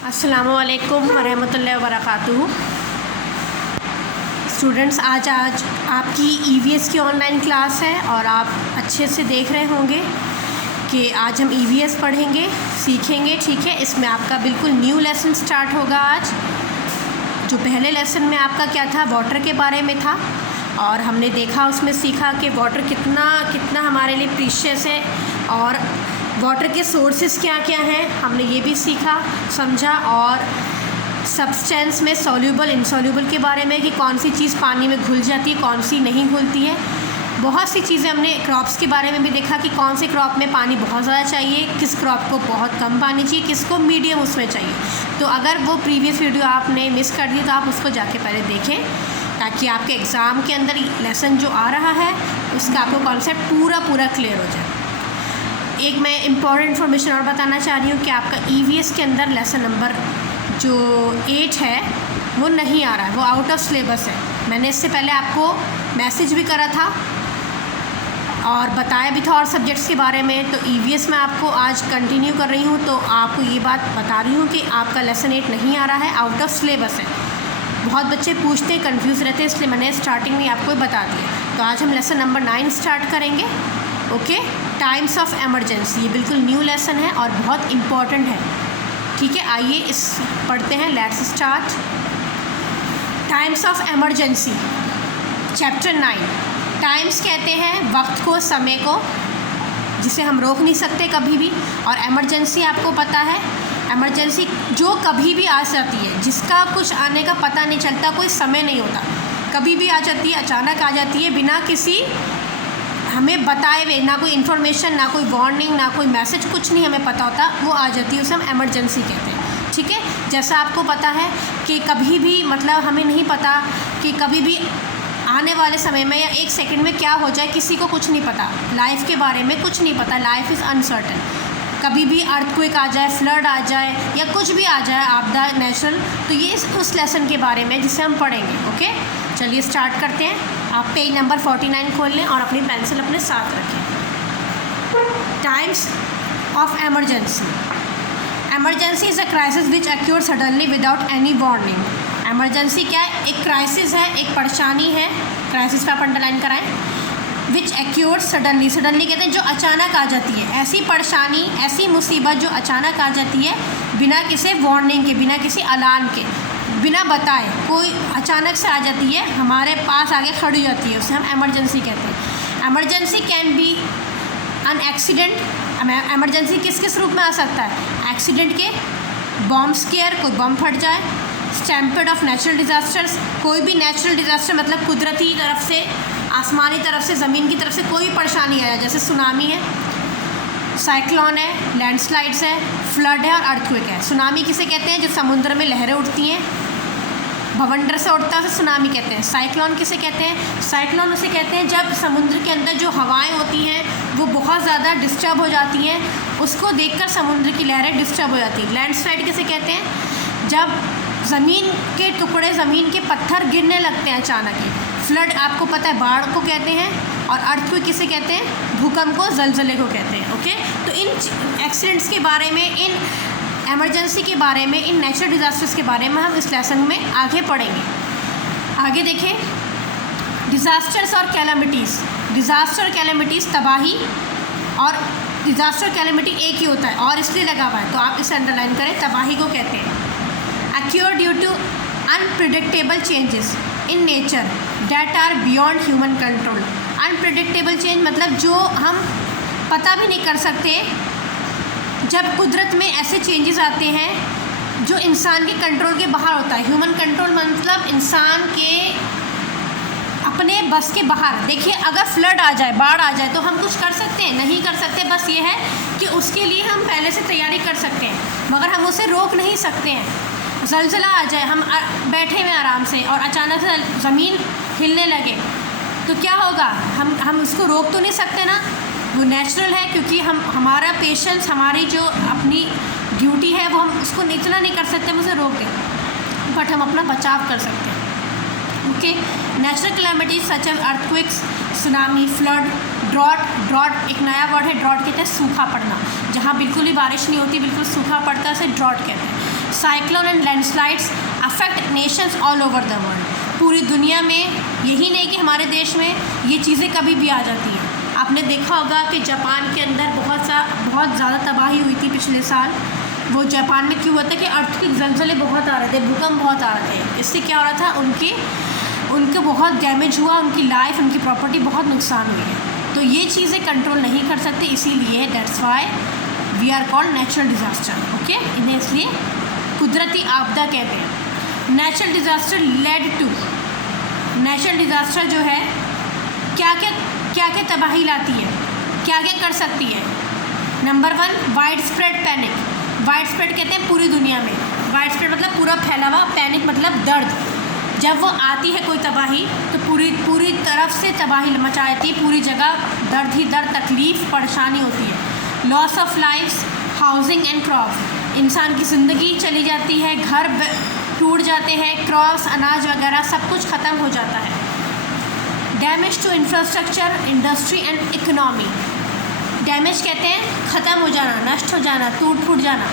अस्सलामुअलैकुम वरहमतुल्लाहि वबरकातुहू। स्टूडेंट्स, आज आपकी ईवीएस की ऑनलाइन क्लास है और आप अच्छे से देख रहे होंगे कि आज हम ईवीएस पढ़ेंगे, सीखेंगे। ठीक है, इसमें आपका बिल्कुल न्यू लेसन स्टार्ट होगा आज। जो पहले लेसन में आपका क्या था, वाटर के बारे में था और हमने देखा, उसमें सीखा कि वाटर कितना हमारे लिए प्रीशियस है और वाटर के सोर्सेज क्या क्या हैं, हमने ये भी सीखा, समझा। और सब्सटेंस में सॉल्यूबल इनसॉल्यूबल के बारे में कि कौन सी चीज़ पानी में घुल जाती है, कौन सी नहीं घुलती है। बहुत सी चीज़ें हमने क्रॉप्स के बारे में भी देखा कि कौन से क्रॉप में पानी बहुत ज़्यादा चाहिए, किस क्रॉप को बहुत कम पानी चाहिए, किसको मीडियम उसमें चाहिए। तो अगर वो प्रीवियस वीडियो आपने मिस कर दी तो आप उसको जाके पहले देखें, ताकि आपके एग्ज़ाम के अंदर लेसन जो आ रहा है उसका आपको कॉन्सेप्ट पूरा क्लियर हो जाए। एक मैं इम्पॉर्टेंट इन्फॉर्मेशन और बताना चाह रही हूँ कि आपका ईवीएस के अंदर लेसन नंबर जो 8 है वो नहीं आ रहा है, वो आउट ऑफ सिलेबस है। मैंने इससे पहले आपको मैसेज भी करा था और बताया भी था और सब्जेक्ट्स के बारे में। तो ईवीएस में आपको आज कंटिन्यू कर रही हूँ, तो आपको ये बात बता रही हूँ कि आपका लेसन 8 नहीं आ रहा है, आउट ऑफ सिलेबस है। बहुत बच्चे पूछते हैं, कंफ्यूज रहते हैं, इसलिए मैंने स्टार्टिंग में आपको बता दिया। तो आज हम लेसन नंबर 9 स्टार्ट करेंगे। ओके, टाइम्स ऑफ एमरजेंसी, ये बिल्कुल न्यू लेसन है और बहुत इम्पॉर्टेंट है। ठीक है, आइए इस पढ़ते हैं। Let's start. Times of emergency, chapter 9। Times कहते हैं वक्त को, समय को, जिसे हम रोक नहीं सकते कभी भी। और एमरजेंसी आपको पता है, एमरजेंसी जो कभी भी आ जाती है, जिसका कुछ आने का पता नहीं चलता, कोई समय नहीं होता, कभी भी आ जाती है, अचानक आ जाती है, बिना किसी हमें बताए हुए, ना कोई इन्फॉर्मेशन, ना कोई वार्निंग, ना कोई मैसेज, कुछ नहीं हमें पता होता, वो आ जाती है, उसे हम एमरजेंसी कहते हैं। ठीक है, जैसा आपको पता है कि कभी भी मतलब हमें नहीं पता कि कभी भी आने वाले समय में या एक सेकंड में क्या हो जाए, किसी को कुछ नहीं पता, लाइफ के बारे में कुछ नहीं पता, लाइफ इज़ अनसर्टन। कभी भी अर्थक्वेक आ जाए, फ्लड आ जाए या कुछ भी आ जाए, आपदा नेचुरल, तो ये उस लेसन के बारे में जिसे हम पढ़ेंगे। ओके, चलिए स्टार्ट करते हैं। आप पेज नंबर 49 खोल लें और अपनी पेंसिल अपने साथ रखें। Times of emergency. Emergency is a crisis which acquire suddenly without any warning. Emergency क्या है? एक क्राइसिस है, एक परेशानी है। क्राइसिस पे आप अंडरलाइन कराएं। विच एक्योर सडनली, सडनली कहते हैं जो अचानक आ जाती है, ऐसी परेशानी, ऐसी मुसीबत जो अचानक आ जाती है बिना किसी वार्निंग के, बिना किसी अलार्म के, बिना बताए, कोई अचानक से आ जाती है, हमारे पास आगे खड़ी जाती है, उसे हम एमरजेंसी कहते हैं। Emergency can be an accident. Emergency किस किस रूप में आ सकता है? एक्सीडेंट के, बॉम्ब स्केयर, कोई बम फट जाए, स्टैम्पेड ऑफ नेचुरल डिज़ास्टर्स, कोई भी नेचुरल डिज़ास्टर मतलब कुदरती तरफ से, आसमानी तरफ से, ज़मीन की तरफ से कोई परेशानी आया, जैसे सुनामी है, साइक्लोन है, लैंडस्लाइड्स है, फ्लड है और अर्थक्वेक है। सुनामी किसे कहते हैं? जो समुद्र में लहरें उठती हैं, भवंडर से उठता है, सुनामी कहते हैं। साइक्लोन किसे कहते हैं? साइक्लोन उसे कहते हैं जब समुद्र के अंदर जो हवाएं होती हैं वो बहुत ज़्यादा डिस्टर्ब हो जाती हैं, उसको देखकर समुद्र की लहरें डिस्टर्ब हो जाती हैं। लैंडस्लाइड किसे कहते हैं? जब ज़मीन के टुकड़े, ज़मीन के पत्थर गिरने लगते हैं अचानक ही। फ्लड आपको पता है, बाढ़ को कहते हैं। और अर्थक्वेक किसे कहते हैं? भूकंप को, ज़लज़ले को कहते हैं। ओके, तो इन एक्सीडेंट्स के बारे में, इन एमरजेंसी के बारे में, इन नेचुरल डिज़ास्टर्स के बारे में हम इस लेसन में आगे पढ़ेंगे। आगे देखें, डिज़ास्टर्स और कैलामिटीज़। डिज़ास्टर और कैलामिटीज़ तबाही, और डिज़ास्टर कैलामिटी एक ही होता है और इसलिए लगा हुआ है, तो आप इसे अंडरलाइन करें। तबाही को कहते हैं occur due to unpredictable changes in nature that are beyond human control. Unpredictable change मतलब जो हम पता भी नहीं कर सकते, जब कुदरत में ऐसे चेंजेस आते हैं जो इंसान के कंट्रोल के बाहर होता है। ह्यूमन कंट्रोल मतलब इंसान के अपने बस के बाहर। देखिए, अगर फ्लड आ जाए, बाढ़ आ जाए, तो हम कुछ कर सकते हैं? नहीं कर सकते। बस ये है कि उसके लिए हम पहले से तैयारी कर सकते हैं, मगर हम उसे रोक नहीं सकते हैं। ज़लज़ला आ जाए, हम बैठे हुए आराम से और अचानक से ज़मीन हिलने लगे तो क्या होगा? हम उसको रोक तो नहीं सकते ना, वो नेचुरल है, क्योंकि हमारा पेशेंस, हमारी जो अपनी ड्यूटी है वो हम उसको इतना नहीं कर सकते, हम उसे रोक दें, बट हम अपना बचाव कर सकते हैं। Okay, natural calamities such as earthquakes, tsunami, flood, drought एक नया वर्ड है, ड्रॉट कहते हैं सूखा पड़ना, जहाँ बिल्कुल ही बारिश नहीं होती, बिल्कुल सूखा पड़ता है, उसे ड्रॉट कहते हैं। Cyclone and landslides affect Nations all over the world. पूरी दुनिया में, यही नहीं कि हमारे देश में, ये चीज़ें कभी भी आ जाती हैं। आपने देखा होगा कि जापान के अंदर बहुत ज़्यादा तबाही हुई थी पिछले साल। वो जापान में क्यों होता है कि अर्थक्वेक, ज़लज़ले बहुत आ रहे थे, भूकंप बहुत आ रहे थे। इससे क्या हो रहा था, उनके बहुत डैमेज हुआ, उनकी लाइफ, उनकी प्रॉपर्टी बहुत नुकसान हुई है। तो ये चीज़ें कंट्रोल नहीं कर सकते, इसीलिए that's why we are called natural disaster. Okay, इन्हें इसलिए कुदरती आपदा कहते हैं। Natural disaster led to, natural disaster जो है क्या क्या तबाही लाती है, क्या क्या कर सकती है। Number 1, wide spread panic. Wide spread कहते हैं पूरी दुनिया में, वाइड स्प्रेड मतलब पूरा फैला हुआ, पैनिक मतलब दर्द। जब वो आती है कोई तबाही तो पूरी तरफ से तबाही मचा जाती है, पूरी जगह दर्द ही दर्द, तकलीफ़, परेशानी होती है। Loss of lifes, housing and crops, इंसान की ज़िंदगी चली जाती है, घर टूट जाते हैं, क्रॉप्स, अनाज वगैरह सब कुछ ख़त्म हो जाता है। Damage to infrastructure, industry and economy. Damage कहते हैं ख़त्म हो जाना, नष्ट हो जाना, टूट फूट जाना।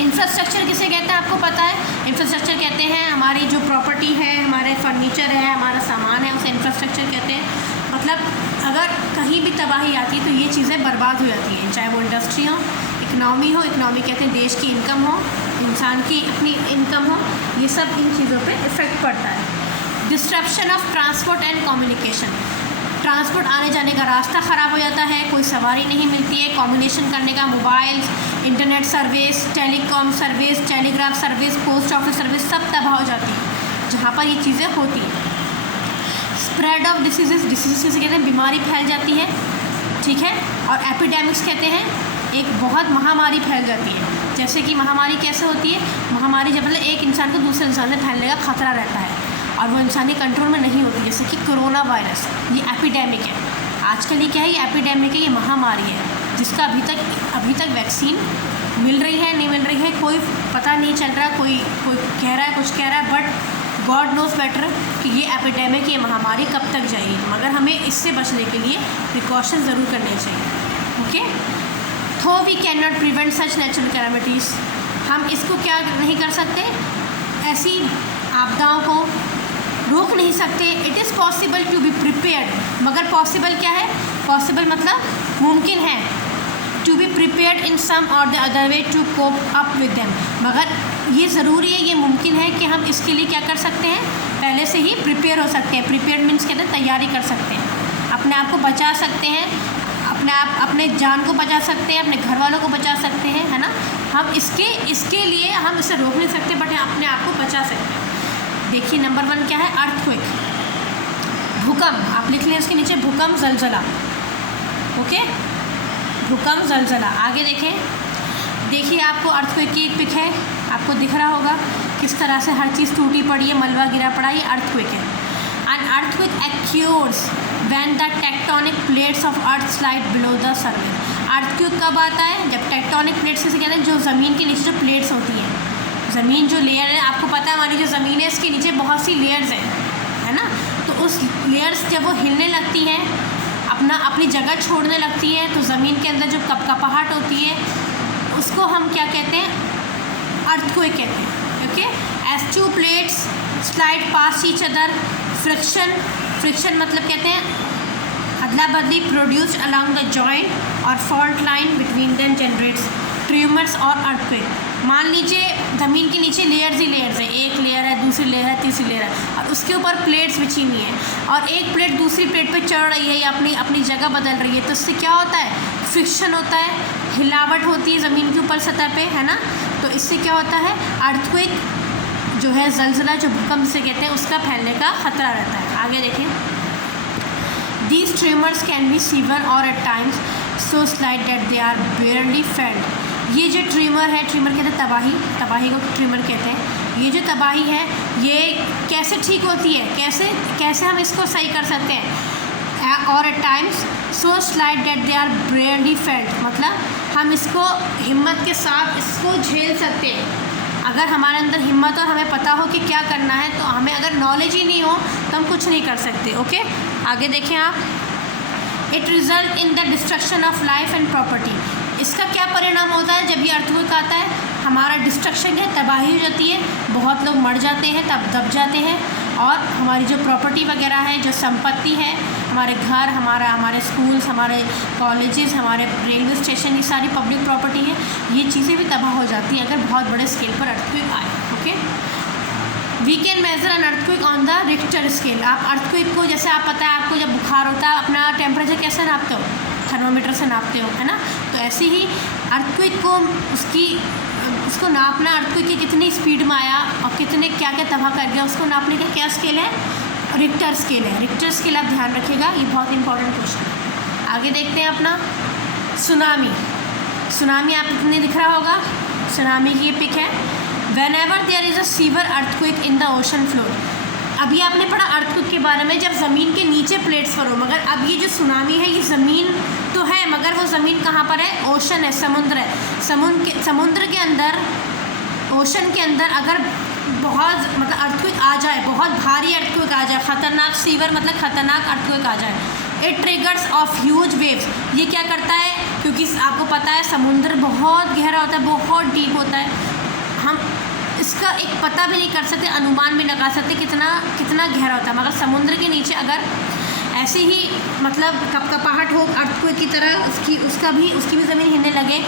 इंफ्रास्ट्रक्चर किसे कहते हैं आपको पता है? इंफ्रास्ट्रक्चर कहते हैं हमारी जो प्रॉपर्टी है, हमारे फर्नीचर है, हमारा सामान है, उसे इंफ्रास्ट्रक्चर कहते हैं। मतलब अगर कहीं भी तबाही आती है तो ये चीज़ें बर्बाद हो जाती हैं, चाहे वो इंडस्ट्री हो, इकनॉमी हो। इकनॉमी कहते हैं देश की इनकम हो, इंसान की अपनी इनकम हो, ये सब इन चीज़ों पे इफ़ेक्ट पड़ता है। Disruption of transport and communication, transport आने जाने का रास्ता ख़राब हो जाता है, कोई सवारी नहीं मिलती है, कम्युनिकेशन करने का, mobiles, internet service, telecom service, telegraph service, post office service सब तबाह हो जाती है जहाँ पर ये चीज़ें होती हैं। स्प्रेड ऑफ डिसीज़, डिसीज़ किसे कहते हैं? बीमारी फैल जाती है, ठीक है। और एपिडेमिक्स कहते हैं एक बहुत महामारी फैल जाती है। जैसे कि महामारी कैसे होती है? महामारी जब मतलब एक इंसान को दूसरे इंसान से फैलने का खतरा रहता है और वो इंसानी कंट्रोल में नहीं होती, जैसे कि कोरोना वायरस, ये एपिडेमिक है। आजकल ये क्या है? ये एपिडेमिक है, ये महामारी है जिसका अभी तक वैक्सीन मिल रही है, नहीं मिल रही है, कोई पता नहीं चल रहा। कोई कह रहा है, कुछ कह रहा है, बट गॉड नोज बेटर कि ये एपिडेमिक, ये महामारी कब तक जाएगी। मगर हमें इससे बचने के लिए प्रिकॉशन ज़रूर करने चाहिए। Okay, though we can not prevent such natural calamities, हम इसको क्या नहीं कर सकते, ऐसी आपदाओं को रोक नहीं सकते। It is possible to be prepared, मगर पॉसिबल क्या है? पॉसिबल मतलब मुमकिन है, to be prepared in some or the other way to cope up with them, मगर ये ज़रूरी है, ये मुमकिन है कि हम इसके लिए क्या कर सकते हैं, पहले से ही प्रिपेयर हो सकते हैं। प्रिपेयर मीन्स कहते हैं तैयारी कर सकते हैं, अपने आप को बचा सकते हैं, अपने जान को बचा सकते हैं, अपने घर वालों को बचा सकते हैं, है ना। हम इसके लिए हम इसे रोक नहीं सकते, बट अपने आप को बचा सकते हैं। देखिए नंबर 1 क्या है? अर्थक्वेक, भूकंप। आप लिख लें इसके नीचे, भूकंप, ज़लज़ला। ओके, भूकंप, ज़लज़ला। आगे देखिए आपको अर्थक्वेक की एक पिक है, आपको दिख रहा होगा किस तरह से हर चीज़ टूटी पड़ी है, मलबा गिरा पड़ा, ये अर्थक्वेक है। An earthquake occurs when the tectonic plates of earth slide below the surface। Earthquake कब आता है? जब टेक्टोनिक प्लेट्स किसे कहते हैं? जो ज़मीन के नीचे जो प्लेट्स होती हैं, ज़मीन जो लेयर है, आपको पता है हमारी जो ज़मीन है इसके नीचे बहुत सी लेयर्स हैं, है ना। तो उस लेयर्स जब वो हिलने लगती हैं, अपनी जगह छोड़ने लगती हैं, तो ज़मीन के अंदर जो कपकपाहट होती है उसको हम क्या कहते हैं? अर्थक्वेक कहते हैं। Okay, as two plates slide past each other, friction मतलब कहते हैं अदला बदली produced along the joint or fault line between them generates tremors or earthquake. मान लीजिए ज़मीन के नीचे लेयर्स ही लेयर्स है, एक लेयर है, दूसरी लेयर है, तीसरी लेयर है, और उसके ऊपर प्लेट्स बिछी हुई हैं, और एक प्लेट दूसरी प्लेट पे चढ़ रही है या अपनी जगह बदल रही है, तो इससे क्या होता है? फ्रिक्शन होता है, हिलावट होती है ज़मीन के ऊपर सतह पे, है ना। तो इससे क्या होता है? अर्थक्वेक जो है, ज़लज़ला जो भूकंप से कहते हैं, उसका फैलने का खतरा रहता है। आगे देखें, these tremors can be severe और at times so slide that they are barely felt. ये जो ट्रिमर है, ट्रिमर कहते हैं तबाही को ट्रिमर कहते हैं। ये जो तबाही है ये कैसे ठीक होती है, कैसे हम इसको सही कर सकते हैं? और at times so slide that they are barely felt, मतलब हम इसको हिम्मत के साथ इसको झेल सकते हैं। अगर हमारे अंदर हिम्मत और हमें पता हो कि क्या करना है, तो हमें अगर नॉलेज ही नहीं हो तो हम कुछ नहीं कर सकते। ओके, आगे देखें आप, it result in the destruction of life and property. इसका क्या परिणाम होता है जब ये अर्थक्वेक आता है? हमारा डिस्ट्रक्शन है, तबाही हो जाती है, बहुत लोग मर जाते हैं, तब दब जाते हैं, और हमारी जो प्रॉपर्टी वगैरह है, जो संपत्ति है, हमारे घर, हमारे स्कूल्स, हमारे कॉलेजेस, हमारे रेलवे स्टेशन, ये सारी पब्लिक प्रॉपर्टी है, ये चीज़ें भी तबाह हो जाती हैं अगर बहुत बड़े स्केल पर अर्थक्वेक आए। Okay, we can measure an earthquake on the Richter scale. आप अर्थक्वेक को, जैसे आप पता है आपको जब बुखार होता है अपना टेम्परेचर कैसे नापते हो? थर्मोमीटर से नापते हो, है ना? तो ऐसे ही अर्थक्वेक को उसको नापना, अर्थक्वेक की कितनी स्पीड में आया और कितने क्या क्या तबाह कर गया, उसको नापने का क्या स्केल है? रिक्टर स्केल है। रिक्टर स्केल आप ध्यान रखिएगा, ये बहुत इंपॉर्टेंट क्वेश्चन है। आगे देखते हैं अपना सुनामी। सुनामी आप इतने दिख रहा होगा, सुनामी की ये पिक है। Whenever there is a severe earthquake in the ocean floor, अभी आपने पढ़ा अर्थक्वेक के बारे में जब ज़मीन के नीचे प्लेट्स पर हो, मगर अब ये जो सुनामी है ये ज़मीन तो है, मगर वो ज़मीन कहाँ पर है? ओशन है, समुद्र है। समुद्र के अंदर, ओशन के अंदर अगर बहुत मतलब अर्थक्वेक आ जाए, बहुत भारी अर्थक्वेक आ जाए, ख़तरनाक, सीवर मतलब ख़तरनाक अर्थक्वेक आ जाए, it triggers of huge waves. ये क्या करता है? क्योंकि आपको पता है समुद्र बहुत गहरा होता है, बहुत डीप होता है, हम इसका एक पता भी नहीं कर सकते, अनुमान भी लगा सकते कितना गहरा होता है। मगर समुद्र के नीचे अगर ऐसे ही मतलब कपकपाहट हो अर्थक्वेक की तरह, उसकी भी ज़मीन हिलने लगे,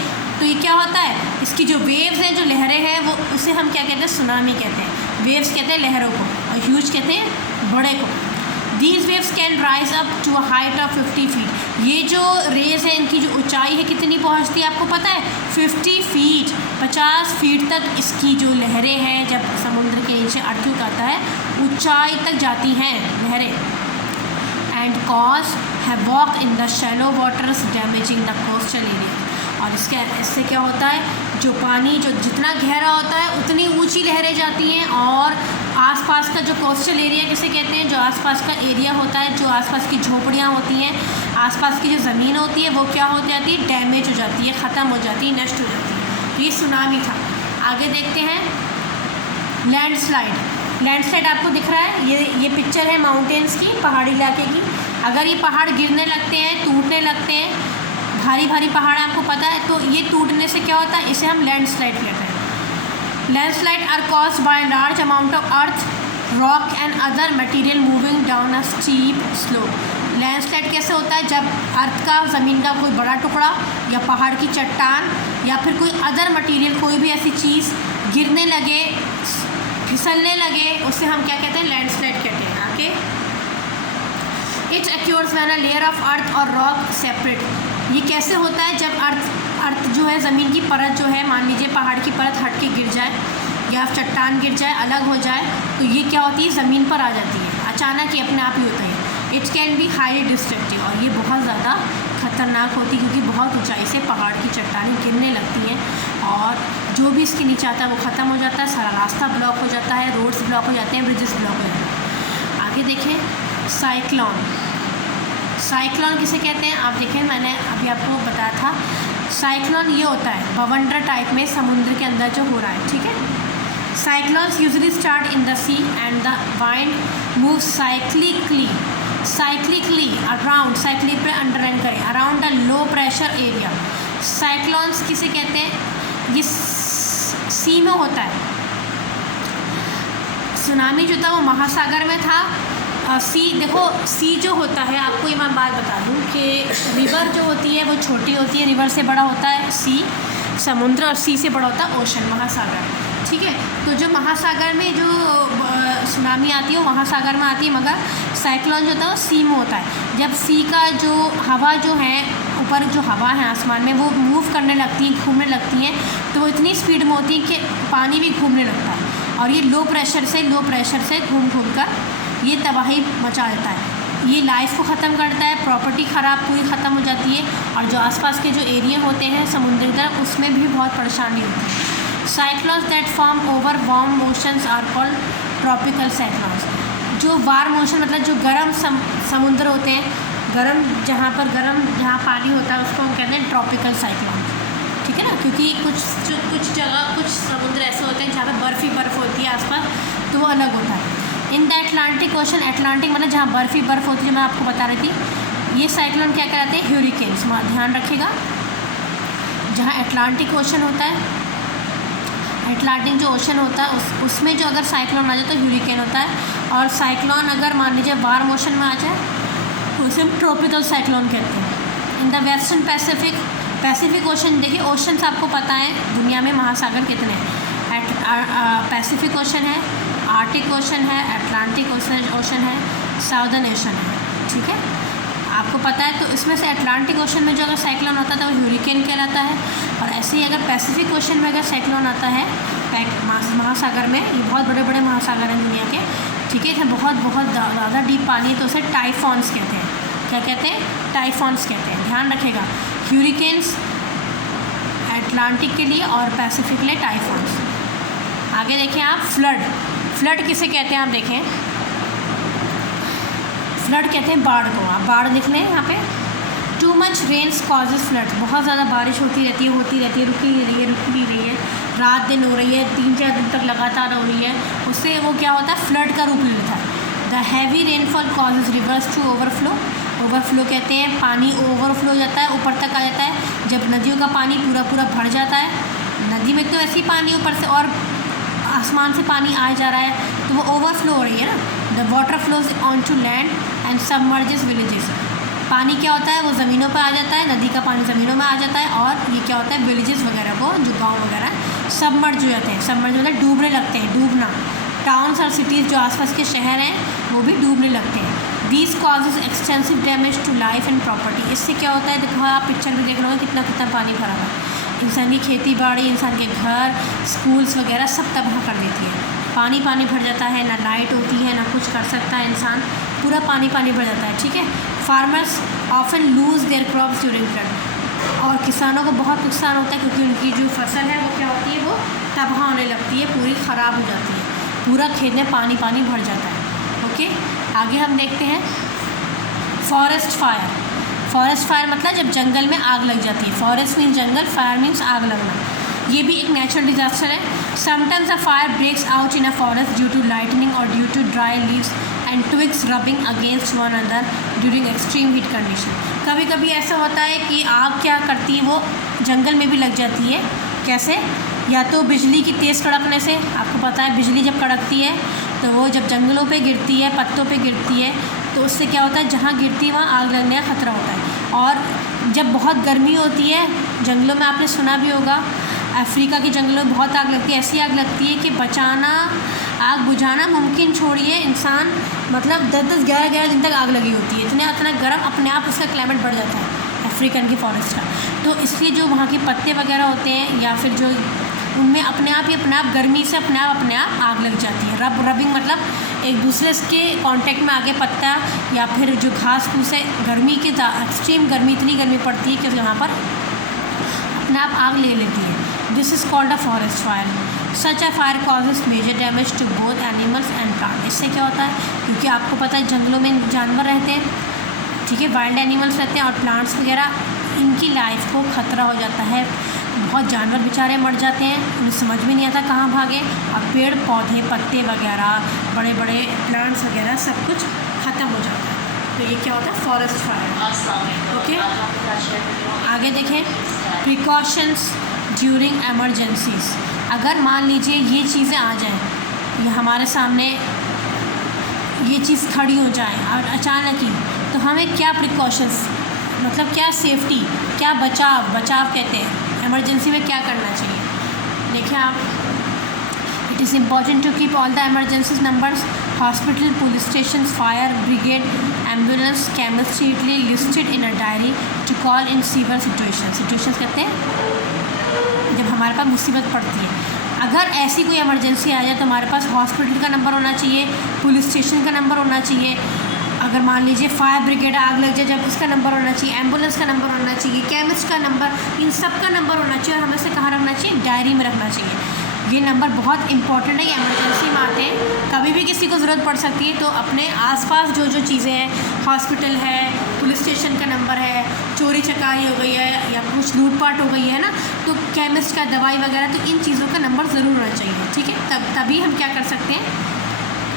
तो ये क्या होता है? इसकी जो वेव्स हैं, जो लहरें हैं, वो उसे हम क्या कहते हैं? सुनामी कहते हैं। वेव्स कहते हैं लहरों को, और ह्यूज कहते हैं बड़े को। These waves can rise up to a height of 50 feet. ये जो रेज है, इनकी जो ऊंचाई है कितनी पहुंचती है आपको पता है? 50 फीट, 50 फीट तक इसकी जो लहरें हैं, जब समुद्र के नीचे अर्थक्वेक आता है, ऊंचाई तक जाती हैं लहरें। And cause havoc in the shallow waters damaging the coastal area. और इससे क्या होता है? जो पानी जो जितना गहरा होता है उतनी ऊंची लहरें जाती हैं, और आसपास का जो कोस्टल एरिया किसे कहते हैं? जो आसपास का एरिया होता है, जो आसपास की झोपड़ियाँ होती हैं, आसपास की जो ज़मीन होती है, वो क्या हो जाती है? डैमेज हो जाती है, ख़त्म हो जाती है, नष्ट हो जाती है। तो ये सुनामी था। आगे देखते हैं लैंडस्लाइड। लैंडस्लाइड आपको दिख रहा है, ये पिक्चर है माउंटेन्स की, पहाड़ी इलाके की। अगर ये पहाड़ गिरने लगते हैं, टूटने लगते हैं, भारी भारी पहाड़ है आपको पता है, तो ये टूटने से क्या होता है? इसे हम लैंडस्लाइड कहते हैं। Landslide are caused by large amount of earth, rock and other material moving down a steep slope. Landslide कैसे होता है? जब अर्थ का, ज़मीन का कोई बड़ा टुकड़ा या पहाड़ की चट्टान या फिर कोई अदर मटेरियल, कोई भी ऐसी चीज़ गिरने लगे, फिसलने लगे, उसे हम क्या कहते हैं? लैंडस्लाइड कहते हैं। आगे it occurs when a layer of earth और रॉक सेपरेट। ये कैसे होता है? जब अर्थ जो है, ज़मीन की परत जो है, मान लीजिए पहाड़ की परत हट के गिर जाए या चट्टान गिर जाए, अलग हो जाए, तो ये क्या होती है? ज़मीन पर आ जाती है, अचानक ही अपने आप ही होता है। It can be highly destructive, और ये बहुत ज़्यादा ख़तरनाक होती है, क्योंकि बहुत ऊंचाई से पहाड़ की चट्टानें गिरने लगती हैं, और जो भी इसके नीचे आता है वो ख़त्म हो जाता है, सारा रास्ता ब्लॉक हो जाता है, रोड्स ब्लॉक हो जाते हैं, ब्रिजेस ब्लॉक हो जाते हैं। आगे देखें साइक्लोन। साइक्लोन किसे कहते हैं? आप देखें, मैंने अभी आपको बताया था, साइक्लोन ये होता है बवंडर टाइप में समुद्र के अंदर जो हो रहा है, ठीक है। Cyclones usually start in the sea and the wind move cyclically around, cyclic पे अंडरलाइन करें, around the low pressure area. Cyclones किसे कहते हैं? ये सी में होता है। सुनामी जो था वो महासागर में था। सी, देखो सी जो होता है, आपको ये मैं बात बता दूं कि रिवर जो होती है वो छोटी होती है, रिवर से बड़ा होता है सी, समुद्र, और सी से बड़ा होता है ओशन, महासागर, ठीक है। तो जो महासागर में जो सुनामी आती है वो महासागर में आती है, मगर साइक्लोन जो होता है वो सी में होता है। जब सी का जो हवा जो है, ऊपर जो हवा है आसमान में, वो मूव करने लगती है, घूमने लगती हैं, तो वो इतनी स्पीड में होती है कि पानी भी घूमने लगता है, और ये लो प्रेशर से घूम कर ये तबाही मचा देता है। ये लाइफ को ख़त्म करता है, प्रॉपर्टी ख़राब पूरी ख़त्म हो जाती है, और जो आसपास के जो एरिया होते हैं समुद्र की तरफ, उसमें भी बहुत परेशानी होती है। Cyclones that form over warm oceans are called tropical cyclones. जो वार्म ओशन मतलब जो गर्म समुद्र होते हैं, जहाँ पानी होता है, उसको हम कहते हैं ट्रॉपिकल साइक्लोन, ठीक है ना। क्योंकि कुछ जगह, कुछ समुद्र ऐसे होते हैं जहाँ पर बर्फ़ होती है आसपास, तो वो अलग होता है। In the Atlantic ocean, Atlantic मतलब जहाँ बर्फ़ होती है, मैं आपको बता रही थी, ये साइक्लोन क्या कहलाते हैं? ह्यूरिकेन्स। ध्यान रखिएगा, जहाँ अटलांटिक ओशन होता है, अटलांटिक जो ओशन होता है उसमें जो अगर साइक्लोन आ जाए तो ह्यूरिकेन होता है, और साइक्लोन अगर मान लीजिए वार्म ओशन में आ जाए तो उसे हम ट्रॉपिकल साइक्लोन कहते हैं। In the western Pacific ocean, देखिए ओशंस आपको पता है दुनिया में महासागर कितने हैं। पैसिफिक ओशन है, आर्टिक ओशन है, अटलांटिक ओशन है, साउदर्न ओशन है, ठीक है, आपको पता है। तो इसमें से अटलांटिक ओशन में जो अगर साइक्लोन होता है तो वो ह्यूरिकेन कहलाता है, और ऐसे ही अगर पैसिफिक ओशन में अगर साइक्लोन आता है महासागर में, ये बहुत बड़े बड़े महासागर हैं दुनिया के, ठीक है, इसमें बहुत ज़्यादा डीप पानी है तो उसे टाइफॉन्स कहते हैं। क्या कहते हैं? टाइफॉन्स कहते हैं। ध्यान रखेगा, ह्यूरिकेन्स अटलांटिक के लिए और पैसिफिक के लिए टाइफॉन्स। आगे देखें आप, फ्लड किसे कहते हैं? आप देखें, फ्लड कहते हैं बाढ़ को। आप बाढ़ लिख लें यहाँ पे। Too much rains causes flood, बहुत ज़्यादा बारिश होती रहती है, रुक नहीं रही है, रात दिन हो रही है, 3-4 दिन तक लगातार हो रही है, उससे वो क्या होता है? फ्लड का रूप ले लेता है। The heavy rainfall causes rivers to overflow कहते हैं, पानी ओवरफ्लो हो जाता है, ऊपर तक आ जाता है। जब नदियों का पानी पूरा भर जाता है, नदी में तो ऐसे ही पानी ऊपर से और आसमान से पानी आ जा रहा है तो वो ओवरफ्लो हो रही है ना। The water flows on to land and submerges villages, पानी क्या होता है? वो ज़मीनों पर आ जाता है, नदी का पानी ज़मीनों में आ जाता है, और ये क्या होता है? विलेजेस वगैरह को, जो गांव वगैरह सबमर्ज हो जाते हैं। सबमर्ज मतलब डूबने लगते हैं, डूबना। टाउन्स और सिटीज़ जो आसपास के शहर हैं वो भी डूबने लगते हैं। These causes extensive damage to life and property, इससे क्या होता है? देखो आप पिक्चर में देख रहे हो कितना पानी भरा हुआ है। इंसान की खेती बाड़ी, इंसान के घर, स्कूल्स वगैरह सब तबाह कर देती है। पानी भर जाता है, ना लाइट होती है, ना कुछ कर सकता है इंसान, पूरा पानी भर जाता है, ठीक है। Farmers often lose their crops during flood, और किसानों को बहुत नुकसान होता है क्योंकि उनकी जो फसल है वो क्या होती है? वो तबाह होने लगती है, पूरी ख़राब हो जाती है, पूरा खेत में पानी भर जाता है। ओके, आगे हम देखते हैं फॉरेस्ट फायर मतलब जब जंगल में आग लग जाती है। फॉरेस्ट मीन्स जंगल, फायर मीन्स आग लगना। ये भी एक नेचुरल डिजास्टर है। Sometimes a fire breaks out in a forest due to lightning और due to dry leaves and twigs rubbing against one another during extreme heat condition. कभी कभी ऐसा होता है कि आग क्या करती है, वो जंगल में भी लग जाती है। कैसे? या तो बिजली की तेज़ कड़कने से, आपको पता है बिजली जब कड़कती है तो वो जब जंगलों पे गिरती है, पत्तों पे गिरती है, तो उससे क्या होता है? जहाँ गिरती है वहाँ आग लगने का खतरा होता है। और जब बहुत गर्मी होती है जंगलों में, आपने सुना भी होगा अफ्रीका के जंगलों में बहुत आग लगती है। ऐसी आग लगती है कि आग बुझाना मुमकिन छोड़िए, इंसान मतलब 10-11 दिन तक आग लगी होती है। इतना गर्म अपने आप उसका क्लाइमेट बढ़ जाता है अफ्रीकन की फॉरेस्ट का। तो इसलिए जो वहाँ के पत्ते वगैरह होते हैं या फिर जो उनमें अपने आप गर्मी से अपने आप आग लग जाती है। रबिंग मतलब एक दूसरे के कांटेक्ट में आगे पत्ता या फिर जो घास फूस है, गर्मी के एक्सट्रीम गर्मी, इतनी गर्मी पड़ती है कि यहाँ पर अपने आप आग ले लेती है। This is called a forest fire. Such a fire causes major damage to both animals and plant. इससे क्या होता है? क्योंकि आपको पता है जंगलों में जानवर रहते हैं, ठीक है, वाइल्ड एनिमल्स रहते हैं, और प्लांट्स वगैरह, इनकी लाइफ को ख़तरा हो जाता है। बहुत जानवर बेचारे मर जाते हैं, उन्हें समझ में नहीं आता कहाँ भागे, और पेड़ पौधे, पत्ते वगैरह, बड़े बड़े प्लांट्स वगैरह सब कुछ ख़त्म हो जाता है। तो ये क्या होता है? Forest fire. ओके, आगे देखें प्रिकॉशंस ड्यूरिंग एमरजेंसीज। अगर मान लीजिए ये चीज़ें आ जाएं, ये हमारे सामने ये चीज़ खड़ी हो जाए और अचानक ही, तो हमें क्या प्रिकॉशंस मतलब क्या सेफ्टी, क्या बचाव कहते हैं, इमरजेंसी में क्या करना चाहिए? देखिए आप, it is important to keep all the emergency numbers, hospital, police station, fire brigade, ambulance, chemistry listed in a diary to call in severe situations कहते हैं जब हमारे पास मुसीबत पड़ती है। अगर ऐसी कोई इमरजेंसी आ जाए तो हमारे पास हॉस्पिटल का नंबर होना चाहिए, पुलिस स्टेशन का नंबर होना चाहिए, अगर मान लीजिए फायर ब्रिगेड आग लग जाए जब उसका नंबर होना चाहिए, एम्बुलेंस का नंबर होना चाहिए, केमिस्ट का नंबर, इन सब का नंबर होना चाहिए। और हमें से कहाँ रखना चाहिए? डायरी में रखना चाहिए। ये नंबर बहुत इंपॉर्टेंट है, ये इमरजेंसी में आते हैं, कभी भी किसी को ज़रूरत पड़ सकती है। तो अपने आसपास जो चीज़ें हैं, हॉस्पिटल है, पुलिस स्टेशन का नंबर है, चोरी चकारी हो गई है या कुछ लूटपाट हो गई है ना, तो केमिस्ट का दवाई वगैरह, तो इन चीज़ों का नंबर ज़रूर होना चाहिए, ठीक है। तभी हम क्या कर सकते हैं?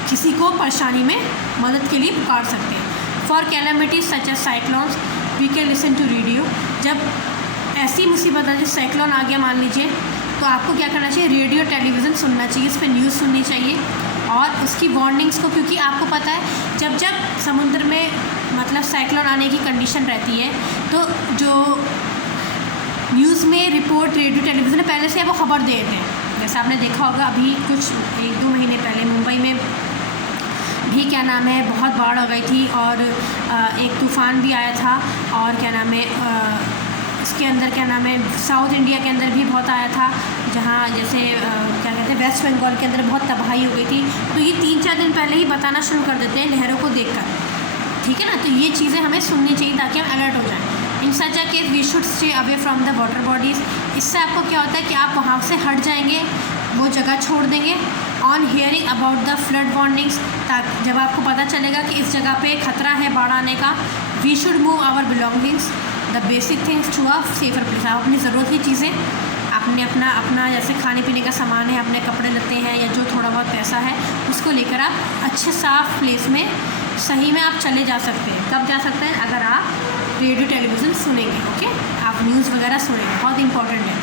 किसी को परेशानी में मदद के लिए पुकार सकते हैं। For calamities such as cyclones we can listen to radio. जब ऐसी मुसीबत आ जाए, साइक्लोन आ गया मान लीजिए, तो आपको क्या करना चाहिए, रेडियो टेलीविज़न सुनना चाहिए, इस पर न्यूज़ सुननी चाहिए और उसकी वार्निंग्स को, क्योंकि आपको पता है जब जब समुद्र में मतलब साइक्लोन आने की कंडीशन रहती है तो जो न्यूज़ में रिपोर्ट रेडियो टेलीविज़न पहले से वो खबर दे रहे हैं। जैसे आपने देखा होगा अभी कुछ 1-2 महीने पहले मुंबई में भी क्या नाम है बहुत बाढ़ हो गई थी और एक तूफ़ान भी आया था और क्या नाम है इसके अंदर क्या नाम है साउथ इंडिया के अंदर भी बहुत आया था, जहाँ जैसे क्या कहते हैं वेस्ट बंगाल के अंदर बहुत तबाही हो गई थी। तो ये 3-4 दिन पहले ही बताना शुरू कर देते हैं लहरों को देखकर, ठीक है ना। तो ये चीज़ें हमें सुननी चाहिए ताकि हम अलर्ट हो जाएं। In such a case we should stay away from the water bodies. इससे आपको क्या होता है कि आप वहाँ से हट जाएंगे, वो जगह छोड़ देंगे। On hearing about the flood warnings, ताकि जब आपको पता चलेगा कि इस जगह पे खतरा है बाढ़ आने का, we should move our belongings the basic things to a safer place. आप अपनी ज़रूरत की चीज़ें, आपने अपना जैसे खाने पीने का सामान है, अपने कपड़े लत्ते हैं या जो थोड़ा बहुत पैसा है उसको लेकर आप अच्छे साफ़ प्लेस में सही में आप चले जा सकते हैं। कब जा सकते हैं, अगर आप रेडियो टेलीविज़न सुनेंगे, ओके, आप न्यूज़ वगैरह सुनेंगे, बहुत इंपॉर्टेंट है।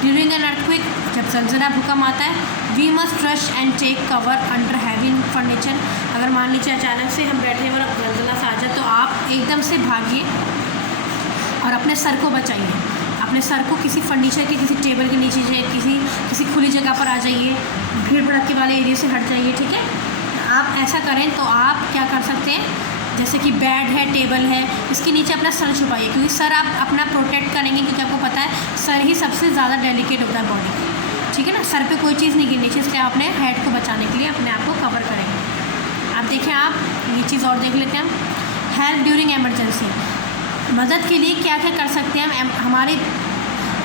ड्यूरिंग एन अर्थक्वेक, जब ज़लज़ला भूकंप आता है, we must rush and take cover under heavy furniture. अगर मान लीजिए अचानक से हम बैठे हुए और ज़लज़ला सा आ जाए तो आप एकदम से भागिए और अपने सर को बचाइए, अपने सर को किसी फर्नीचर के किसी टेबल के नीचे जाए, किसी खुली जगह पर आ जाइए, भीड़ भड़के वाले एरिया से हट जाइए, ठीक है। आप ऐसा करें तो आप क्या कर सकते हैं, जैसे कि बेड है, टेबल है, इसके नीचे अपना सर छुपाइए, क्योंकि सर आप अपना प्रोटेक्ट करेंगे, क्योंकि आपको पता है सर ही सबसे ज़्यादा डेलिकेट होता है बॉडी, ठीक है ना। सर पे कोई चीज़ नहीं गिरनी चाहिए, इसलिए आप अपने हेड को बचाने के लिए अपने आप को कवर करेंगे। आप देखें, आप ये चीज़ और देख लेते हैं हम, हेल्प ड्यूरिंग एमरजेंसी, मदद के लिए क्या क्या कर सकते हैं हम हमारे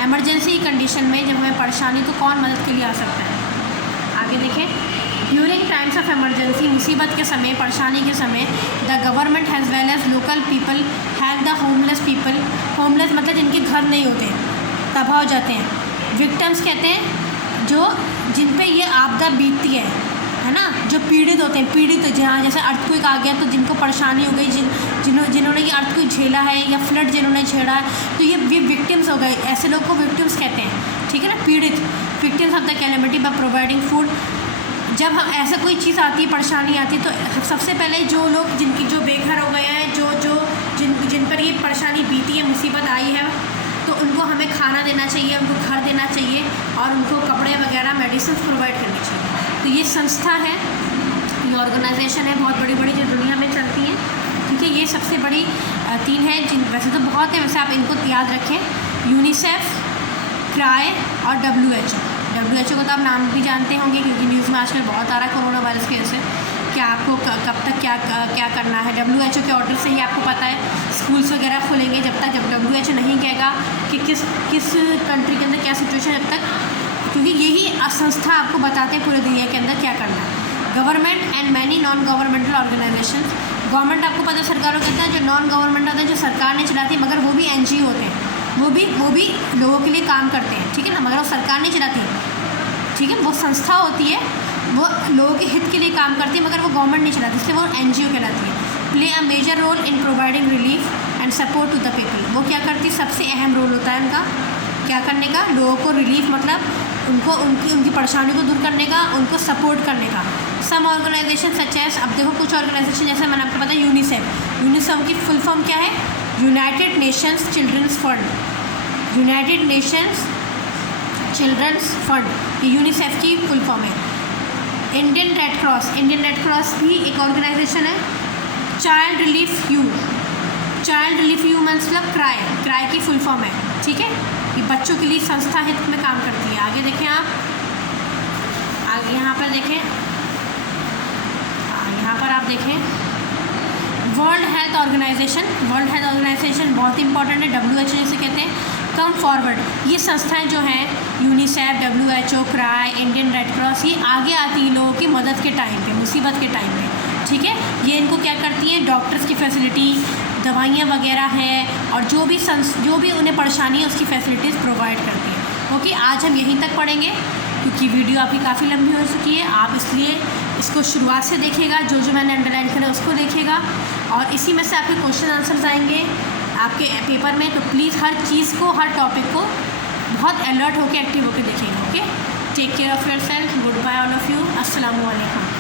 एमरजेंसी कंडीशन में, जब हमें परेशानी, तो कौन मदद के लिए आ सकता है। आगे देखें, ड्यूरिंग टाइम्स ऑफ एमरजेंसी, मुसीबत के समय, परेशानी के समय, the government has well as local people help the homeless people. Homeless मतलब जिनके घर नहीं होते, तबाह हो जाते हैं। विक्टिम्स कहते हैं जिन पे ये आपदा बीतती है ना, जो पीड़ित होते हैं, पीड़ित जहाँ जैसे अर्थक्वेक आ गया तो जिनको परेशानी हो गई, जिन्होंने ये अर्थक्वेक झेला है या फ्लड जिन्होंने झेला है, तो ये विक्टिम्स हो गए, ऐसे लोग को विक्टिम्स कहते हैं, ठीक है ना, पीड़ित। Victims of the calamity by providing food. जब हम ऐसा कोई चीज़ आती है, परेशानी आती है, तो सबसे पहले जो लोग जो बेघर हो गए हैं, जिन पर ये परेशानी बीती है, मुसीबत आई है, तो उनको हमें खाना देना चाहिए, उनको घर देना चाहिए और उनको कपड़े वगैरह मेडिसिन प्रोवाइड करनी चाहिए। तो ये संस्था है, ये ऑर्गेनाइजेशन है बहुत बड़ी बड़ी जो दुनिया में चलती हैं, ठीक है। ये सबसे बड़ी 3 हैं, वैसे तो बहुत है, वैसे आप इनको याद रखें, यूनिसेफ, क्राई और WHO को तो आप नाम भी जानते होंगे, क्योंकि न्यूज़ में आजकल बहुत आ रहा है कोरोना वायरस के ऐसे कि आपको कब तक क्या करना है। WHO के ऑर्डर से ही आपको पता है स्कूल्स वगैरह खुलेंगे, जब WHO नहीं कहेगा कि किस कंट्री के अंदर क्या सिचुएशन, जब तक, क्योंकि यही संस्था आपको बताते हैं पूरे दुनिया के अंदर क्या करना है। Government and many non governmental organisation, government आपको पता है सरकारों के अंदर, जो नॉन गवर्नमेंट होते हैं, जो सरकार ने चलाती है, मगर वो भी NGO होते हैं, वो भी लोगों के लिए काम करते हैं, ठीक है ना, मगर वो सरकार नहीं चलाती, ठीक है। वो संस्था होती है, वो लोगों के हित के लिए काम करती है, मगर वो गवर्नमेंट नहीं चलाती, इसलिए वो NGO कहलाती है। Play a major role in providing relief and support to the people, वो क्या करती है, सबसे अहम रोल होता है उनका क्या करने का, लोगों को रिलीफ मतलब उनको उनकी परेशानी को दूर करने का, उनको सपोर्ट करने का। सम ऑर्गेनाइजेशन सच एज, अब देखो कुछ ऑर्गेनाइजेशन जैसे मैंने आपको बताया यूनिसेफ की फुल फॉर्म क्या है, United Nations children's fund, United Nations children's fund, ये यूनिसेफ की फुल फॉर्म है। इंडियन रेड क्रॉस भी एक ऑर्गेनाइजेशन है। चाइल्ड रिलीफ यू मतलब क्राई की फुल फॉर्म है, ठीक है, ये बच्चों के लिए संस्था हित में काम करती है। आगे देखें आप, आगे यहाँ पर देखें, यहाँ पर आप देखें वर्ल्ड हेल्थ ऑर्गेनाइजेशन बहुत इंपॉर्टेंट है, WHO जिसे कहते हैं। कम फॉरवर्ड, ये संस्थाएं जो हैं UNICEF, WHO, cry, Indian Red cross, ये आगे आती हैं लोगों की मदद के टाइम पे, मुसीबत के टाइम पे, ठीक है। ये इनको क्या करती हैं, डॉक्टर्स की फैसिलिटी, दवाइयाँ वगैरह है और जो भी उन्हें परेशानी है उसकी फैसिलिटीज़ प्रोवाइड करती है। ओके, आज हम यहीं तक पढ़ेंगे क्योंकि वीडियो आपकी काफ़ी लंबी हो चुकी है, आप इसलिए इसको शुरुआत से देखिएगा, जो मैंने अंडरलाइन करा उसको देखिएगा और इसी में से आपके क्वेश्चन आंसर्स आएंगे। आपके पेपर में, तो प्लीज़ हर चीज़ को, हर टॉपिक को बहुत अलर्ट होकर, एक्टिव होकर देखेंगे। Okay, take care of your self, good bye all of you, अस्सलामु अलैकुम।